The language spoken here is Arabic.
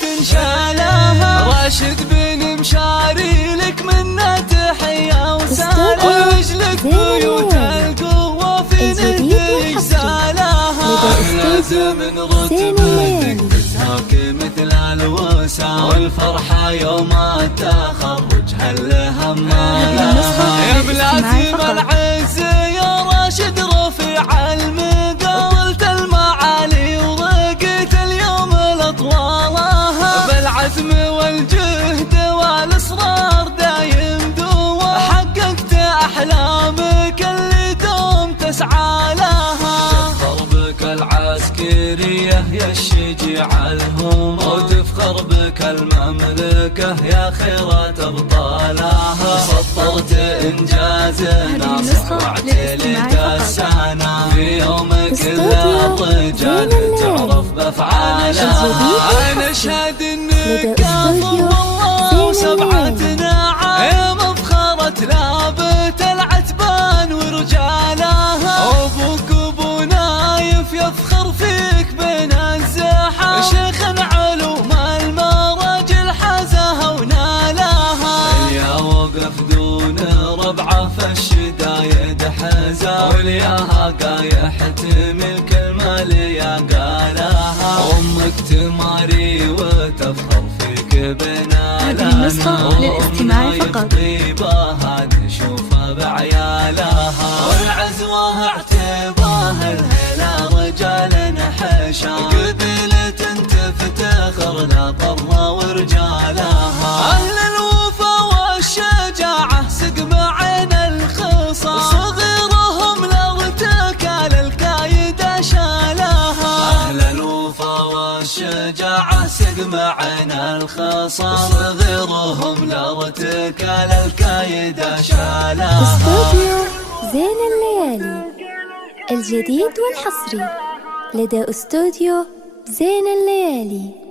تنشالها. راشد بن مشاري لك منا تحية وسالة، وجلك بيوت القوة في نهدي جزالها. لازم رتبتك تزهاك مثل الوسع، والفرحة يوم التخرج هل همالها. يا بلازم العز يا راشد رفيع المقام، قلت المعالي ورقيت اليوم الاطوالها. بالعزم والجهد والاصرار دايم دوام، حققت احلامك اللي دوم تسعى لها. تفخر بك العسكرية يا الشجيع الهم، وتفخر بك المملكة يا خيرة ابطالها. سطرت انجازنا واعتلت السنة، في يومك كل الرجال تعرف بافعالها. انا اشهد انك كافر والله وسبعة نعم، مفخرة لابت العتبان ورجالها. ابوك ابو نايف يفخر فيك بين الزحام، شيخ علوم المراجل حازها ونالها. يا وقف دون ربعه في الشدايد حزا، والياها قايحة ملك المالية قالها. امك تماري وتفخر فيك بنالها، هذه النسخة للاستماع فقط. طيبها تشوفها بعيالها، والعزوة اعتباها الهلا رجال حشا. قبيلة تفتخر لا طرة ورجالها. اهل الوفا والشجاعة سقم عين الخصام، صغيرهم لارتكال الكايد شالها. اهل الوفا والشجاعة سقم عين الخصام، صغيرهم لارتكال الكايد شالها. استوديو زين الليالي الجديد والحصري لدى استوديو زين الليالي.